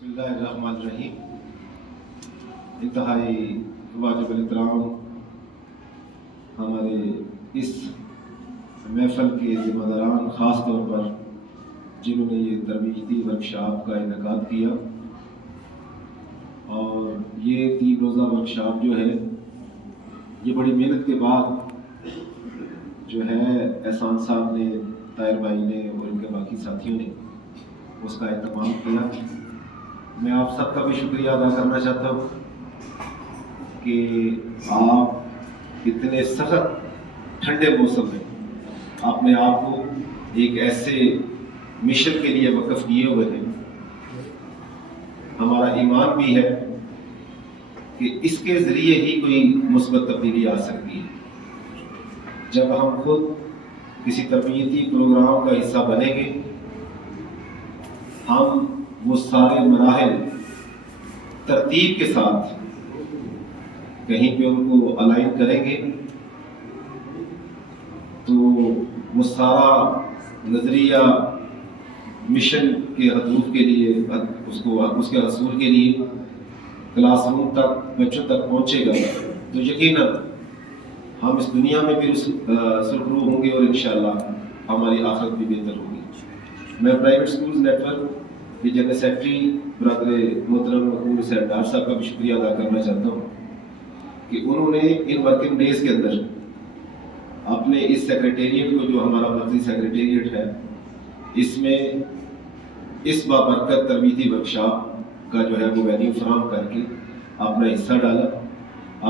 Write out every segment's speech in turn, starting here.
بسم اللہ الرحمن الرحیم۔ انتہائی واجب الاحترام ہمارے اس محفل کے ذمہ داران، خاص طور پر جنہوں نے یہ تربیتی ورکشاپ کا انعقاد کیا، اور یہ 3 روزہ ورکشاپ جو ہے یہ بڑی محنت کے بعد جو ہے احسان صاحب نے، طاہر بھائی نے اور ان کے باقی ساتھیوں نے اس کا اہتمام کیا۔ میں آپ سب کا بھی شکریہ ادا کرنا چاہتا ہوں کہ آپ اتنے سخت ٹھنڈے موسم میں اپنے آپ کو ایک ایسے مشن کے لیے وقف کیے ہوئے ہیں۔ ہمارا ایمان بھی ہے کہ اس کے ذریعے ہی کوئی مثبت تبدیلی آ سکتی ہے۔ جب ہم خود کسی تربیتی پروگرام کا حصہ بنیں گے، ہم وہ سارے مراحل ترتیب کے ساتھ کہیں پہ ان کو الائن کریں گے تو وہ سارا نظریہ مشن کے ہدف کے لیے، اس کے حصول کے لیے کلاس روم تک، بچوں تک پہنچے گا تو یقیناً ہم اس دنیا میں بھی سرخرو ہوں گے اور انشاءاللہ ہماری آخرت بھی بہتر ہوگی۔ میں پرائیویٹ سکولز نیٹ ورک کے جنرل سیکرٹری برادر محترم مقبول حسین ڈار صاحب کا بھی شکریہ ادا کرنا چاہتا ہوں کہ انہوں نے ان ورکنگ ڈیز کے اندر اپنے اس سیکریٹریٹ کو، جو ہمارا مرکزی سیکریٹریٹ ہے، اس میں اس بابرکت تربیتی ورکشاپ کا جو ہے وہ وینیو فراہم کر کے اپنا حصہ ڈالا۔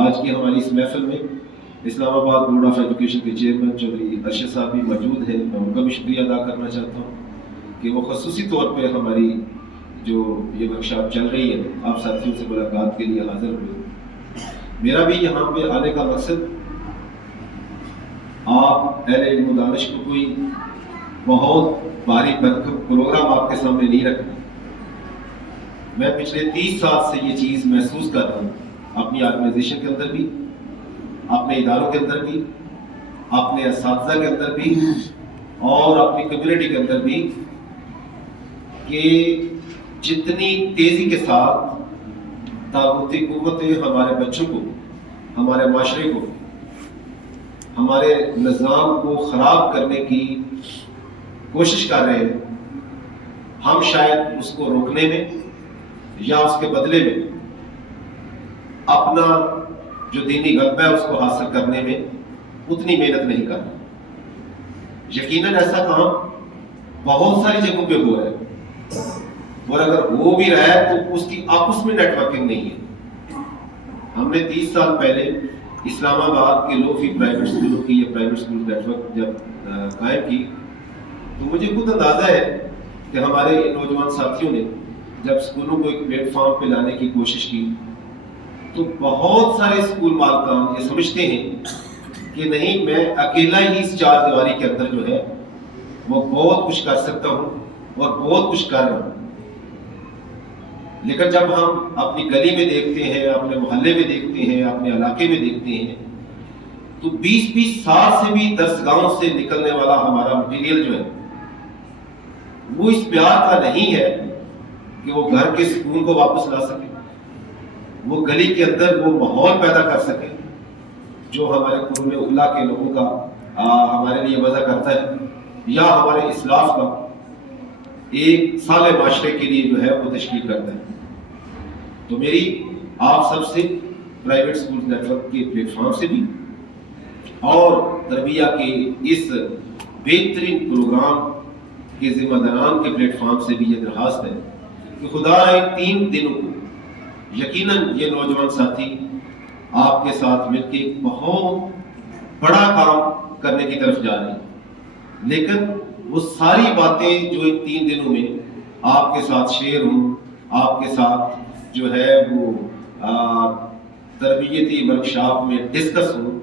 آج کی ہماری اس محفل میں اسلام آباد بورڈ آف ایجوکیشن کے چیئرمین چودھری ارشد صاحب بھی موجود ہیں۔ میں ان کا بھی شکریہ ادا کرنا چاہتا ہوں کہ وہ خصوصی طور پہ ہماری جو یہ ورکشاپ چل رہی ہے، آپ ساتھیوں سے ملاقات کے لیے حاضر ہوئے۔ میرا بھی یہاں پہ آنے کا مقصد آپ اہل علم و دانش کو کوئی بہت بھاری پروگرام آپ کے سامنے نہیں رکھنا۔ میں پچھلے 30 سال سے یہ چیز محسوس کر رہا ہوں، اپنی آرگنائزیشن کے اندر بھی، اپنے اداروں کے اندر بھی، اپنے اساتذہ کے اندر بھی اور اپنی کمیونٹی کے اندر بھی، کہ جتنی تیزی کے ساتھ طاقتی قوتیں ہمارے بچوں کو، ہمارے معاشرے کو، ہمارے نظام کو خراب کرنے کی کوشش کر رہے ہیں، ہم شاید اس کو روکنے میں یا اس کے بدلے میں اپنا جو دینی غلبہ ہے اس کو حاصل کرنے میں اتنی محنت نہیں کر رہے۔ یقیناً ایسا کام بہت ساری جگہوں پہ ہو رہا ہے، اور اگر ہو بھی رہا ہے تو اس کی آپس میں نیٹ ورکنگ نہیں ہے۔ ہم نے 30 سال پہلے اسلام آباد کے لو فی پرائیویٹ اسکولوں کی، یہ پرائیویٹ اسکول نیٹ ورک جب قائم کی تو مجھے خود اندازہ ہے کہ ہمارے نوجوان ساتھیوں نے جب اسکولوں کو ایک پلیٹ فارم پہ لانے کی کوشش کی تو بہت سارے اسکول مالکان یہ سمجھتے ہیں کہ نہیں، میں اکیلا ہی اس 4 دیواری کے اندر جو ہے وہ بہت کچھ کر سکتا ہوں اور بہت کچھ کر رہا ہوں۔ لیکن جب ہم اپنی گلی میں دیکھتے ہیں، اپنے محلے میں دیکھتے ہیں، اپنے علاقے میں دیکھتے ہیں تو 20-20 سال سے بھی درسگاہوں سے نکلنے والا ہمارا مٹیریل جو ہے وہ اس پیار کا نہیں ہے کہ وہ گھر کے سکون کو واپس لا سکے، وہ گلی کے اندر وہ ماحول پیدا کر سکے جو ہمارے قرون اللہ کے لوگوں کا ہمارے لیے وضع کرتا ہے، یا ہمارے اسلاف کا ایک صالح معاشرے کے لیے جو ہے وہ تشکیل کرتا ہے۔ تو میری آپ سب سے پرائیویٹ سکولز نیٹ ورک کے پلیٹ فارم سے بھی اور تربیہ کے اس بہترین پروگرام کے ذمہ داران کے پلیٹ فارم سے بھی یہ درخواست ہے کہ خدا ان 3 دنوں کو یقیناً یہ نوجوان ساتھی آپ کے ساتھ مل کے بہت بڑا کام کرنے کی طرف جا رہے ہیں، لیکن وہ ساری باتیں جو ان 3 دنوں میں آپ کے ساتھ شیئر ہوں، آپ کے ساتھ جو ہے وہ تربیتی ورکشاپ میں ڈسکس ہوں،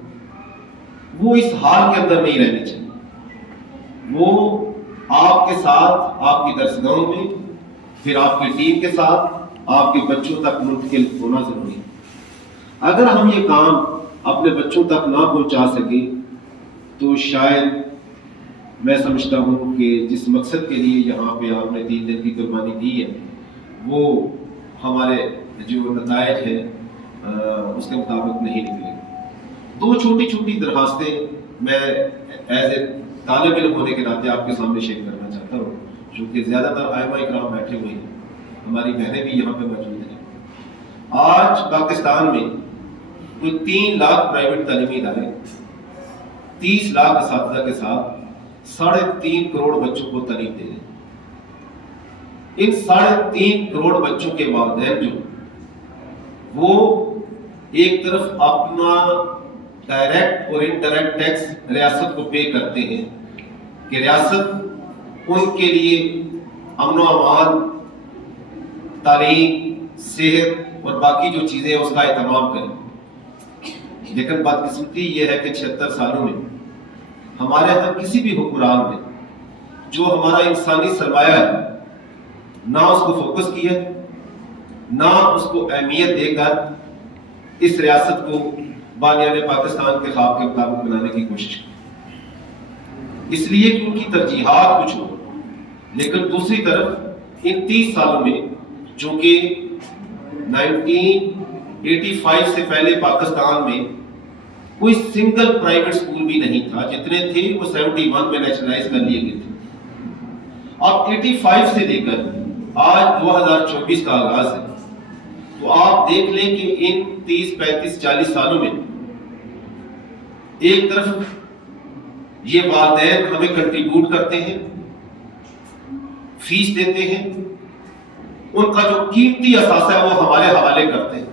وہ اس حال کے اندر نہیں رہنے چاہیے۔ وہ آپ کے ساتھ، آپ کی درسگاہوں میں، پھر آپ کی ٹیم کے ساتھ، آپ کے بچوں تک منتقل ہونا ضروری ہے۔ اگر ہم یہ کام اپنے بچوں تک نہ پہنچا سکیں تو شاید میں سمجھتا ہوں کہ جس مقصد کے لیے یہاں پہ آپ نے 3 دن کی قربانی دی ہے وہ ہمارے جو نتائج ہیں اس کے مطابق نہیں نکلے. دو چھوٹی چھوٹی درخواستیں میں ایز اے طالب علم ہونے کے ناطے آپ کے سامنے شیئر کرنا چاہتا ہوں، جو کہ زیادہ تر ائمہ اکرام بیٹھے ہوئے ہیں، ہماری بہنیں بھی یہاں پہ موجود ہیں. آج پاکستان میں کوئی 3 لاکھ پرائیویٹ تعلیمی ادارے 30 لاکھ اساتذہ کے ساتھ 3.5 کروڑ بچوں کو تعلیم دے رہے ہیں. ان 3.5 کروڑ بچوں کے والدین جو وہ ایک طرف اپنا ڈائریکٹ اور انڈائریکٹ ٹیکس ریاست کو پے کرتے ہیں کہ ریاست ان کے لیے امن و امان، تعلیم، صحت اور باقی جو چیزیں ہیں اس کا اہتمام کریں. لیکن بدقسمتی یہ ہے کہ 76 سالوں میں ہمارے یہاں کسی بھی حکمران نے جو ہمارا انسانی سرمایہ ہے نہ اس کو فوکس کیا، نہ اس کو اہمیت دے کر اس ریاست کو بانیان پاکستان کے خواب کے مطابق بنانے کی کوشش کی. اس لیے کہ ان کی ترجیحات کچھ ہو، لیکن دوسری طرف ان 30 سالوں میں جو کہ 1985 سے پہلے پاکستان میں کوئی سنگل پرائیویٹ اسکول بھی نہیں تھا، جتنے تھے وہ 71 میں نیشنلائز کر لیے گئے تھے. اب 85 سے لے کر آج 2024 کا آغاز ہے، تو آپ دیکھ لیں کہ ان 30 35 40 سالوں میں ایک طرف یہ والدین ہمیں کنٹریبیوٹ کرتے ہیں، فیس دیتے ہیں، ان کا جو قیمتی اثاثہ ہے وہ ہمارے حوالے کرتے ہیں.